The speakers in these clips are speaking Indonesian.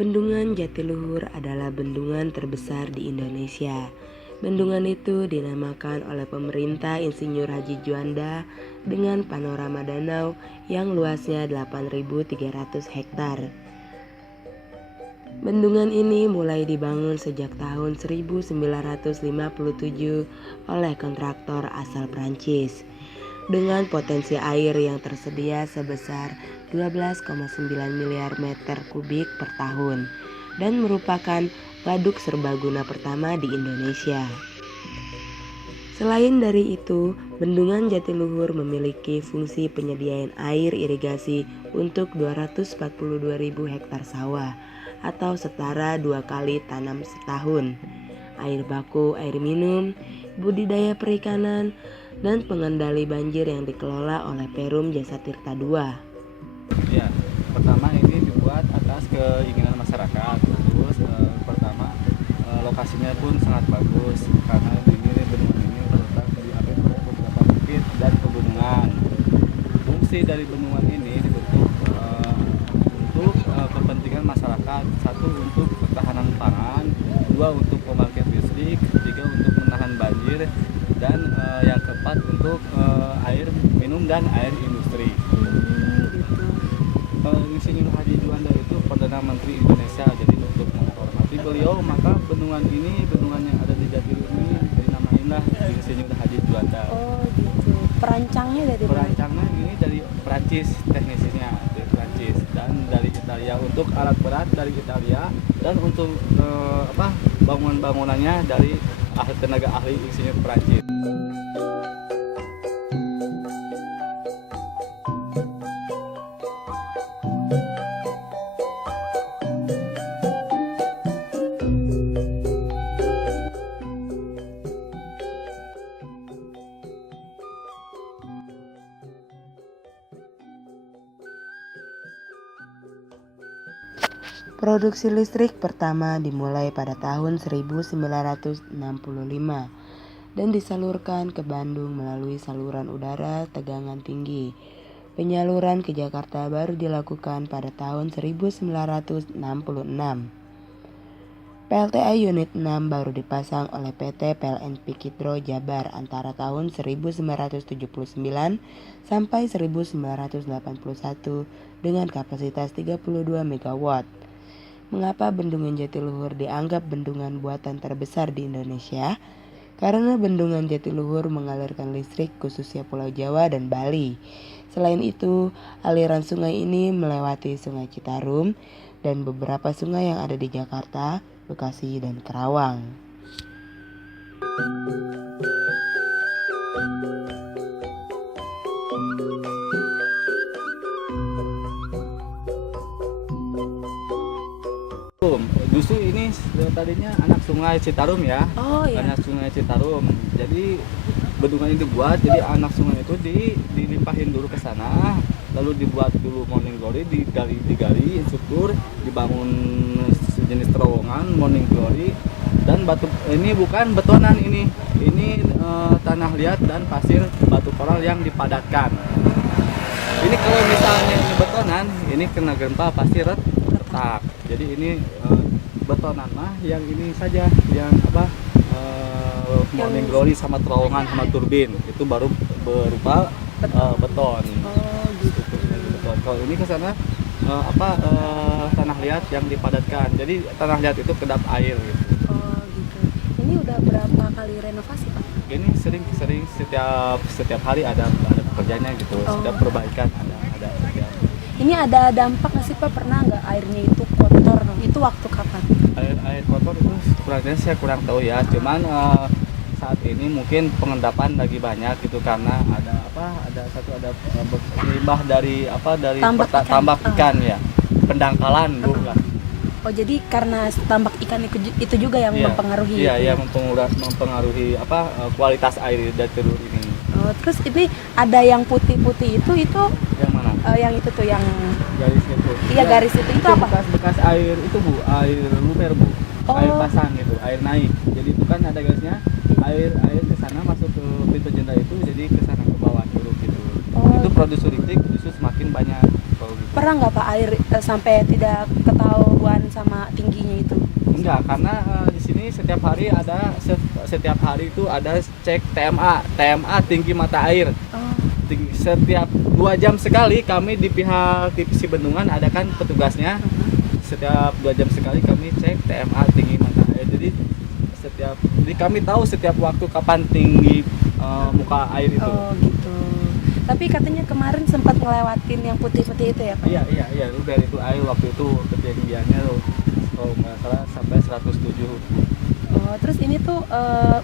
Bendungan Jatiluhur adalah bendungan terbesar di Indonesia. Bendungan itu dinamakan oleh pemerintah Insinyur Haji Juanda dengan panorama danau yang luasnya 8.300 hektar. Bendungan ini mulai dibangun sejak tahun 1957 oleh kontraktor asal Prancis dengan potensi air yang tersedia sebesar 12,9 miliar meter kubik per tahun dan merupakan waduk serbaguna pertama di Indonesia. Selain dari itu, Bendungan Jatiluhur memiliki fungsi penyediaan air irigasi untuk 242.000 hektar sawah atau setara 2 kali tanam setahun, air baku, air minum, budidaya perikanan, dan pengendali banjir yang dikelola oleh Perum Jasa Tirta II. Ya, pertama ini dibuat atas keinginan masyarakat. Terus pertama lokasinya pun sangat bagus karena ini bendungan ini terletak di beberapa bukit dan pegunungan. Fungsi dari bendungan ini dibentuk untuk kepentingan masyarakat. Satu, untuk ketahanan pangan, dua, untuk pembangkit listrik, tiga, untuk menahan banjir, dan yang keempat untuk air minum dan air industri. Insinyur Haji Juanda itu Perdana Menteri Indonesia, jadi untuk menghormati beliau maka bendungan yang ada di Jatiluhur ini dinamainlah Insinyur Haji Juanda. Oh gitu. Perancangnya ini dari Prancis, teknisinya dari Prancis, dan dari Italia untuk alat berat dari Italia, dan untuk bangunannya dari tenaga ahli insinyur Prancis. Produksi listrik pertama dimulai pada tahun 1965 dan disalurkan ke Bandung melalui saluran udara tegangan tinggi. Penyaluran ke Jakarta baru dilakukan pada tahun 1966. PLTA Unit 6 baru dipasang oleh PT PLN Pikitro Jabar antara tahun 1979 sampai 1981 dengan kapasitas 32 MW. Mengapa Bendungan Jatiluhur dianggap bendungan buatan terbesar di Indonesia? Karena Bendungan Jatiluhur mengalirkan listrik khususnya Pulau Jawa dan Bali. Selain itu, aliran sungai ini melewati Sungai Citarum dan beberapa sungai yang ada di Jakarta, Bekasi, dan Karawang. Justru ini tadinya anak Sungai Citarum ya. Oh iya. Anak Sungai Citarum. Jadi bendungan ini dibuat, jadi anak sungai itu dilimpahin dulu ke sana, lalu dibuat dulu morning glory, digali struktur, dibangun sejenis terowongan morning glory, dan batu ini bukan betonan, ini tanah liat dan pasir batu koral yang dipadatkan. Ini kalau misalnya ini betonan, ini kena gempa pasti retak. Jadi ini betonan mah yang ini saja, yang morning glory sama terowongan sama turbin itu baru berupa beton. Oh gitu. Beton. Kalau ini ke sana tanah liat yang dipadatkan. Jadi tanah liat itu kedap air gitu. Oh gitu. Ini udah berapa kali renovasi, Pak? Ini sering setiap hari ada pekerjaannya gitu. Setiap perbaikan ada. Ini ada dampak nggak sih, Pak? Pernah nggak airnya itu kotor? Itu waktu kapan? Air kotor itu saya kurang tahu ya. Cuman saat ini mungkin pengendapan lagi banyak gitu karena ada limbah dari tambak ikan ya. Pendangkalan Bu lah. Oh jadi karena tambak ikan itu juga yang mempengaruhi? Iya, mempengaruhi kualitas air Jatiluhur ini. Oh, terus ini ada yang putih-putih itu yang mana? Yang itu tuh yang garis itu. Iya, garis itu apa? Bekas air itu Bu, air luber Bu. Oh. Air pasang gitu, air naik. Jadi itu kan ada gasnya, air ke sana masuk ke pintu jendela itu, jadi ke sana ke bawah dulu gitu. Oh. Itu produksi listrik justru semakin banyak kalau gitu. pernah nggak Pak air sampai tidak ketahuan sama tingginya itu? Enggak, karena di sini setiap hari setiap hari itu ada cek TMA tinggi mata air. Oh, Setiap 2 jam sekali kami di pihak divisi bendungan ada kan petugasnya. Setiap 2 jam sekali kami cek TMA tinggi mata air. Jadi kami tahu setiap waktu kapan tinggi muka air itu. oh gitu. Tapi katanya kemarin sempat ngelewatin yang putih-putih itu ya Pak? Iya, udah itu air waktu itu ketinggiannya tuh kalau nggak salah sampai 107. Oh, terus ini tuh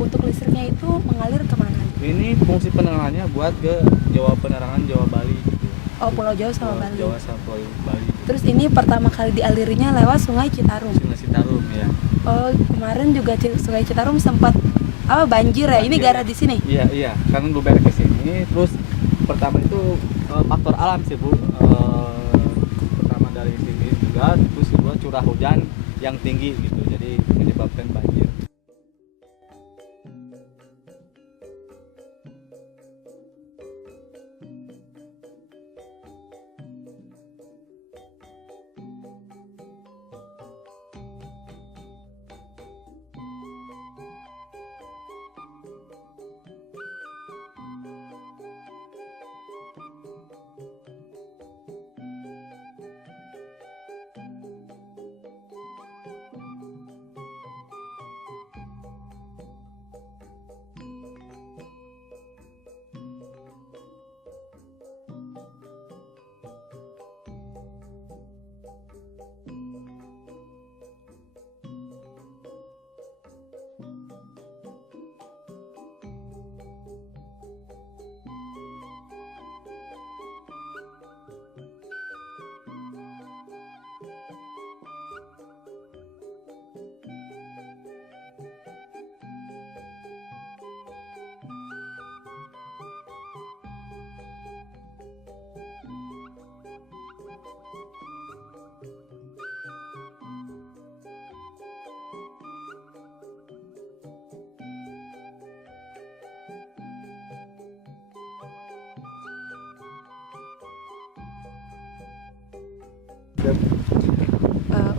untuk listriknya itu mengalir kemana? Ini fungsi penerangannya buat ke penerangan Jawa Bali gitu. Oh, Pulau Jawa sama Bali. Jawa sama Pulau Bali. Terus ini pertama kali dialirinya lewat Sungai Citarum. Sungai Citarum ya. Oh, kemarin juga Sungai Citarum sempat banjir ya. Ini Banjir. gara di sini. Iya, karena gue balik ke sini. Terus pertama itu faktor alam sih Bu. Pertama dari sini juga, terus kedua curah hujan yang tinggi gitu. Jadi menyebabkan banjir.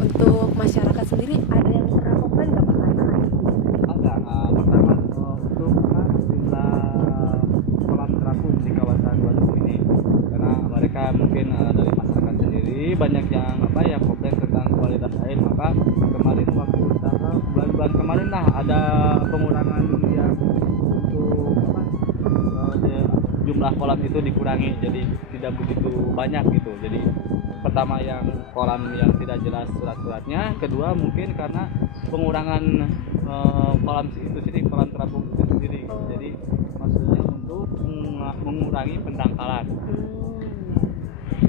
Untuk masyarakat sendiri ada yang pernah komplain nggak Pak karena air? Enggak, pertama untuk jumlah kolam terapung di kawasan Waduk ini, karena mereka mungkin dari masyarakat sendiri banyak yang komplain tentang kualitas air. Maka kemarin waktu bulan-bulan kemarin lah ada pengurangan yang untuk jumlah kolam itu dikurangi, jadi tidak begitu banyak gitu. Jadi pertama yang kolam yang tidak jelas surat-suratnya, kedua mungkin karena pengurangan kolam itu sendiri, kolam terapung itu sendiri. Jadi maksudnya untuk mengurangi pendangkalan.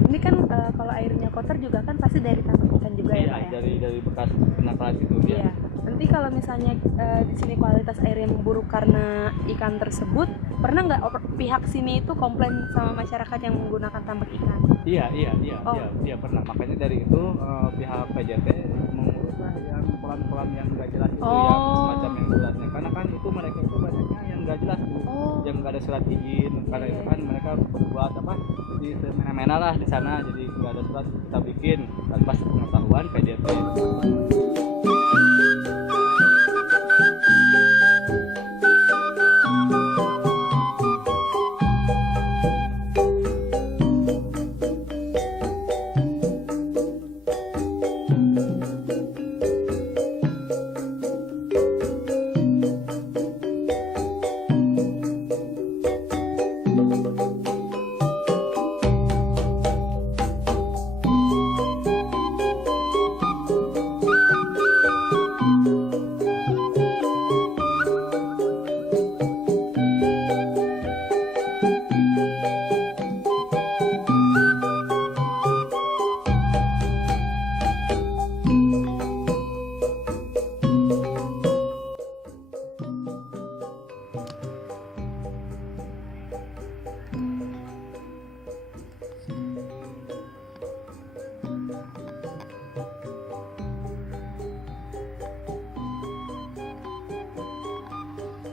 Ini kan kalau airnya kotor juga kan pasti dari tambak ikan juga ya Pak ya? dari bekas pendangkalan itu Iya. ya. Nanti kalau misalnya di sini kualitas air yang buruk karena ikan tersebut, pernah nggak pihak sini itu komplain sama masyarakat yang menggunakan tambak ikan? Iya, Oh. iya pernah. Makanya dari itu pihak PJT mengurus lah yang kolam-kolam yang nggak jelas itu, yang semacam yang suratnya. Karena kan itu mereka itu banyaknya yang nggak jelas Bu, yang nggak ada surat izin. Karena itu kan mereka buat di semena-mena lah di sana, jadi nggak ada surat kita bikin tanpa sepengetahuan PJT.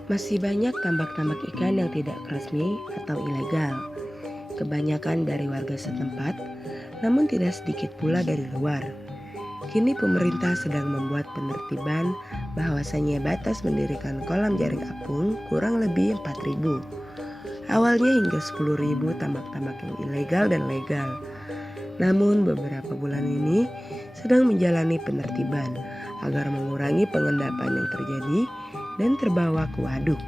Masih banyak tambak-tambak ikan yang tidak resmi atau ilegal. Kebanyakan dari warga setempat namun tidak sedikit pula dari luar. Kini pemerintah sedang membuat penertiban bahwasanya batas mendirikan kolam jaring apung kurang lebih 4.000. Awalnya hingga 10.000 tambak-tambak yang ilegal dan legal. Namun beberapa bulan ini sedang menjalani penertiban agar mengurangi pengendapan yang terjadi dan terbawa ke waduk.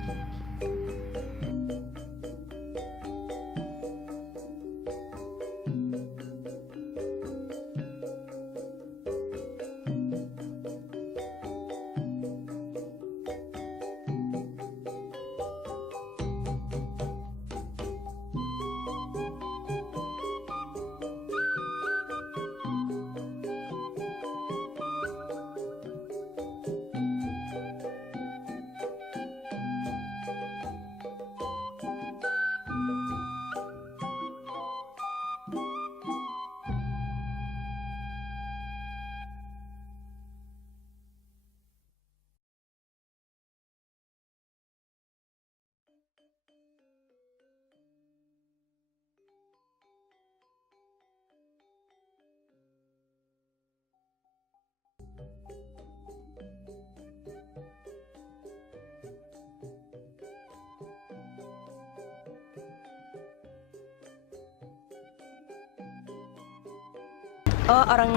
Oh, orang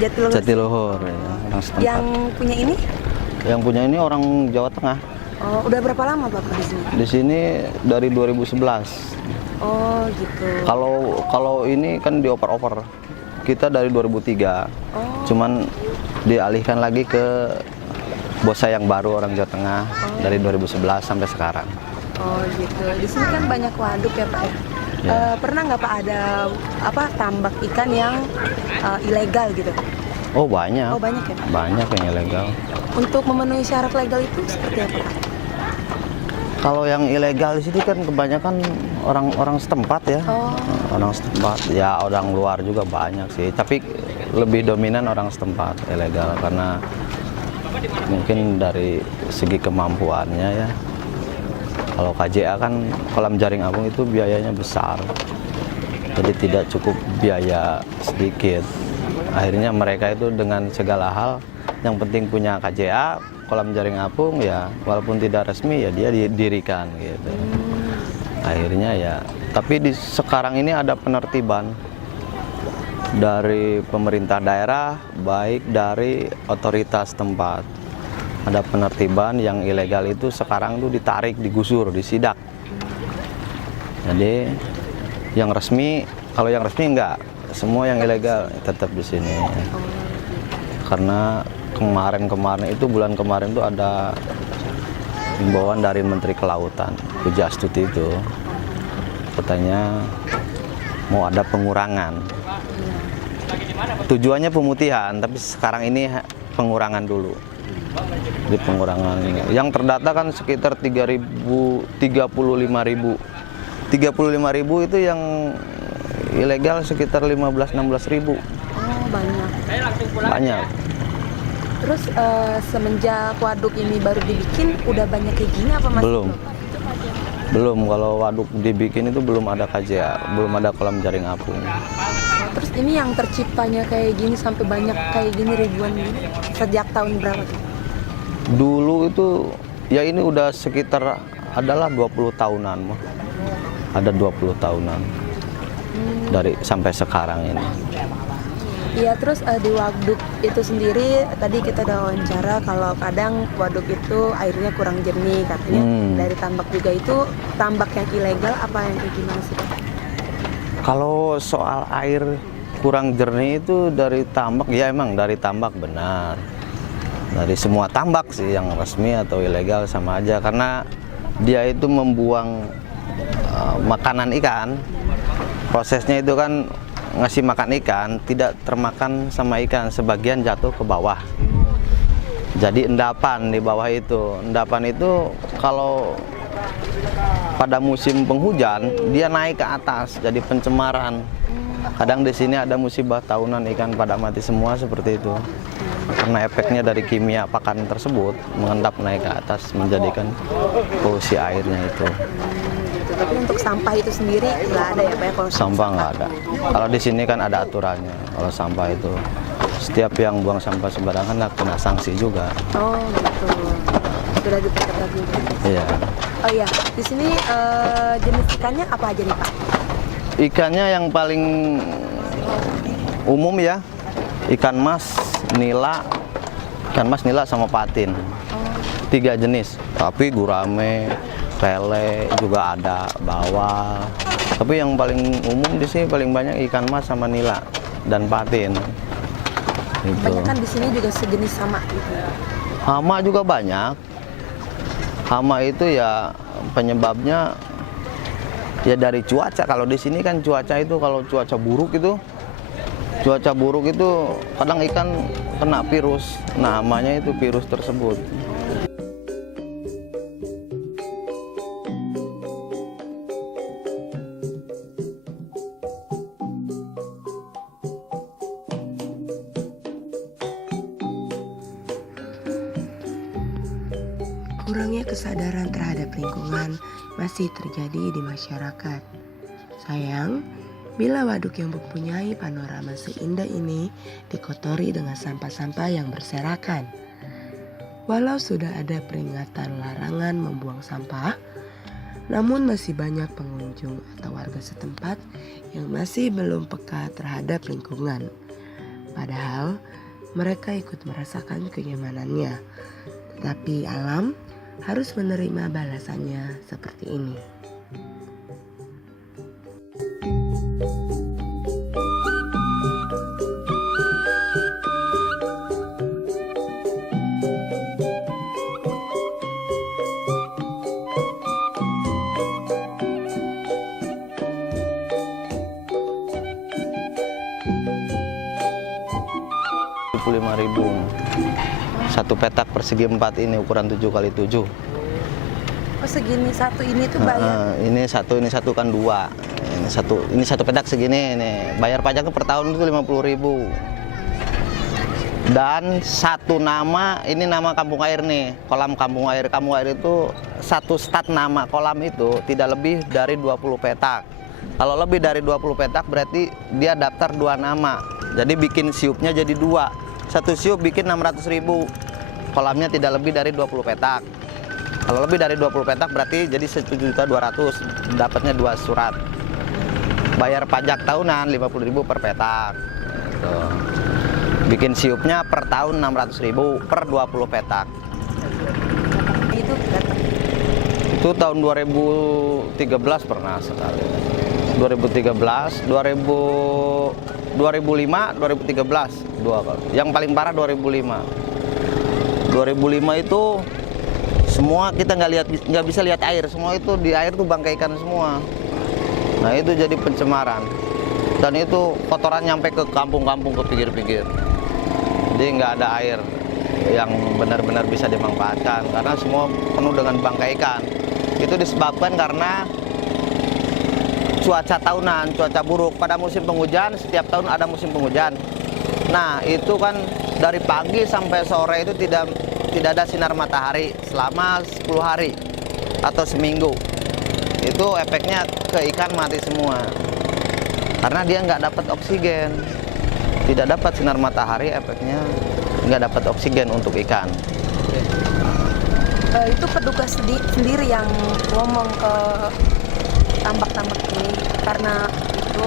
Jatiluhur. Jatiluhur ya, orang setempat. Yang punya ini? Yang punya ini orang Jawa Tengah. Oh, udah berapa lama Bapak di sini? Di sini dari 2011. Oh, gitu. Kalau ini kan dioper-oper. Kita dari 2003. Oh. Cuman dialihkan lagi ke bos saya yang baru orang Jawa Tengah dari 2011 sampai sekarang. Oh, gitu. Di sini kan banyak waduk ya, Pak ya. Ya. Pernah nggak Pak ada tambak ikan yang ilegal gitu? Oh banyak. Oh, banyak ya, Pak? Banyak yang ilegal. Untuk memenuhi syarat legal itu seperti apa, Pak? Kalau yang ilegal di sini kan kebanyakan orang setempat ya. Oh. Orang setempat, ya orang luar juga banyak sih. Tapi lebih dominan orang setempat ilegal karena mungkin dari segi kemampuannya ya. Kalau KJA kan kolam jaring apung itu biayanya besar. Jadi tidak cukup biaya sedikit. Akhirnya mereka itu dengan segala hal yang penting punya KJA, kolam jaring apung ya walaupun tidak resmi ya dia didirikan gitu. Akhirnya ya, tapi sekarang ini ada penertiban dari pemerintah daerah baik dari otoritas tempat. Ada penertiban yang ilegal itu sekarang tuh ditarik, digusur, disidak. Jadi yang resmi, kalau yang resmi enggak, semua yang ilegal tetap di sini. Karena kemarin itu bulan kemarin tuh ada himbauan dari Menteri Kelautan, Pujastuti itu, katanya mau ada pengurangan. Tujuannya pemutihan, tapi sekarang ini pengurangan dulu. Di pengurangan ini. Yang terdata kan sekitar 35.000 itu yang ilegal sekitar 15-16.000. Oh, banyak. Banyak. Terus semenjak waduk ini baru dibikin udah banyak kayak gini apa masih Belum, kalau waduk dibikin itu belum ada KJA, belum ada kolam jaring apung. Terus ini yang terciptanya kayak gini sampai banyak kayak gini ribuan gini sejak tahun berapa tuh? Dulu itu ya ini udah sekitar adalah 20 tahunan mah. Ada 20 tahunan. Dari sampai sekarang ini. Iya, terus di waduk itu sendiri tadi kita udah wawancara kalau kadang waduk itu airnya kurang jernih katanya. Dari tambak juga itu tambak yang ilegal apa yang kayak gimana sih, Pak? Kalau soal air kurang jernih itu dari tambak, ya emang dari tambak benar. Dari semua tambak sih, yang resmi atau ilegal sama aja. Karena dia itu membuang makanan ikan. Prosesnya itu kan ngasih makan ikan, tidak termakan sama ikan, sebagian jatuh ke bawah. Jadi endapan di bawah itu. Endapan itu kalau pada musim penghujan, dia naik ke atas, jadi pencemaran. Kadang di sini ada musibah tahunan ikan pada mati semua seperti itu. Karena efeknya dari kimia pakan tersebut mengendap naik ke atas menjadikan polusi airnya itu. Tapi untuk sampah itu sendiri nggak ada ya Pak ya, kalau Sampah nggak ada. Kalau di sini kan ada aturannya. Kalau sampah itu setiap yang buang sampah sembarangan lah kena sanksi juga. Oh gitu. Sudah diperketat juga. Iya. Oh iya, di sini jenis ikannya apa aja nih Pak? Ikannya yang paling umum ya, ikan mas, nila, sama patin. 3 jenis. Tapi gurame, lele juga ada, bawal. Tapi yang paling umum di sini paling banyak ikan mas sama nila dan patin. Gitu. Banyak kan di sini juga sejenis sama gitu. Hama juga banyak. Hama itu ya penyebabnya ya dari cuaca. Kalau di sini kan cuaca itu kalau cuaca buruk itu kadang ikan kena virus. Nah, hamanya itu virus tersebut. Kurangnya kesadaran terhadap lingkungan masih terjadi di masyarakat. Sayang, bila waduk yang mempunyai panorama seindah ini dikotori dengan sampah-sampah yang berserakan. Walau sudah ada peringatan larangan membuang sampah, namun masih banyak pengunjung atau warga setempat yang masih belum peka terhadap lingkungan. Padahal mereka ikut merasakan kenyamanannya, tetapi alam harus menerima balasannya seperti ini. Rp25.000 satu petak persegi 4 ini ukuran 7x7. Oh segini satu ini tuh bayar? Ini satu kan 2. Ini satu petak segini nih. Bayar pajaknya per tahun itu 50.000. Dan satu nama, ini nama kampung air nih, kolam kampung air. Kampung air itu satu stat nama kolam itu tidak lebih dari 20 petak. Kalau lebih dari 20 petak berarti dia daftar 2 nama. Jadi bikin siupnya jadi 2. Satu siup bikin 600.000. Kolamnya tidak lebih dari 20 petak. Kalau lebih dari 20 petak berarti jadi 1.200.000. Dapatnya 2 surat. Bayar pajak tahunan 50.000 per petak. Gitu. Bikin siupnya per tahun 600.000 per 20 petak. Itu tahun 2013 pernah sekali. 2013, 2005, 2013 2 kali. Yang paling parah 2005. 2005 itu semua kita nggak bisa lihat air, semua itu di air tuh bangkai ikan semua. Nah itu jadi pencemaran dan itu kotoran nyampe ke kampung-kampung, ke pinggir-pinggir. Jadi nggak ada air yang benar-benar bisa dimanfaatkan karena semua penuh dengan bangkai ikan. Itu disebabkan karena cuaca tahunan, cuaca buruk. Pada musim penghujan, setiap tahun ada musim penghujan. Nah, itu kan dari pagi sampai sore itu tidak ada sinar matahari selama 10 hari atau seminggu. Itu efeknya ke ikan mati semua. Karena dia nggak dapat oksigen. Tidak dapat sinar matahari, efeknya nggak dapat oksigen untuk ikan. Itu petugas sendiri yang ngomong ke tambak-tambak ini karena itu.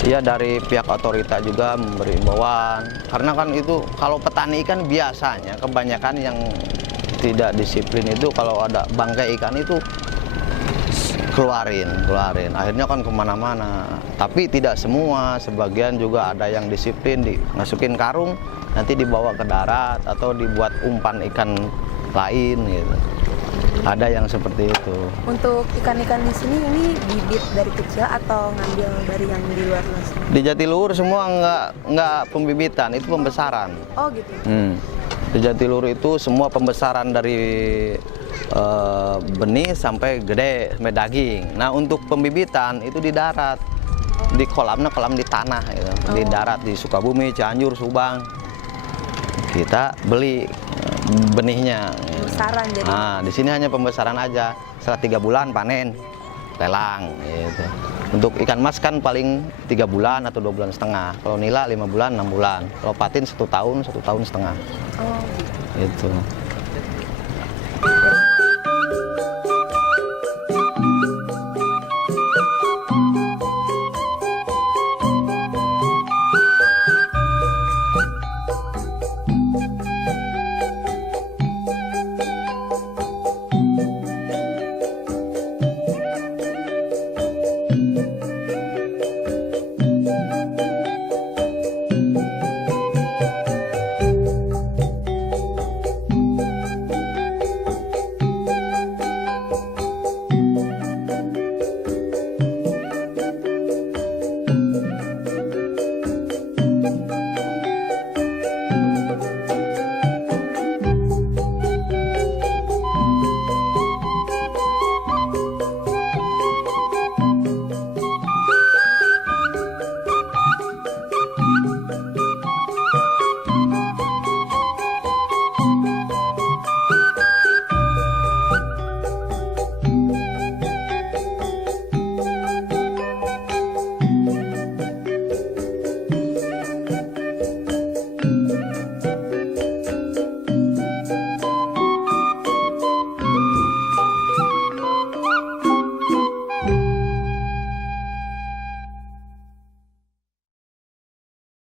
Iya, dari pihak otorita juga memberi imbauan. Karena kan itu kalau petani ikan biasanya kebanyakan yang tidak disiplin itu kalau ada bangkai ikan itu keluarin. Akhirnya kan kemana-mana. Tapi tidak semua, sebagian juga ada yang disiplin, dimasukin karung, nanti dibawa ke darat atau dibuat umpan ikan lain gitu. Ada yang seperti itu. Untuk ikan-ikan di sini ini bibit dari kecil atau ngambil dari yang di luar sana? Di Jatiluhur semua nggak pembibitan, itu pembesaran. Oh gitu. Di Jatiluhur itu semua pembesaran dari benih sampai gede, sampai daging. Nah untuk pembibitan itu di darat, di kolam di tanah, gitu. Di darat di Sukabumi, Cianjur, Subang. Kita beli benihnya. Pembesaran jadi. Nah di sini hanya pembesaran aja. Setelah 3 bulan panen. lelang gitu. Untuk ikan mas kan paling 3 bulan atau 2 bulan setengah. Kalau nila 5 bulan, 6 bulan. Kalau patin 1 tahun, 1 tahun setengah. Oh, Itu.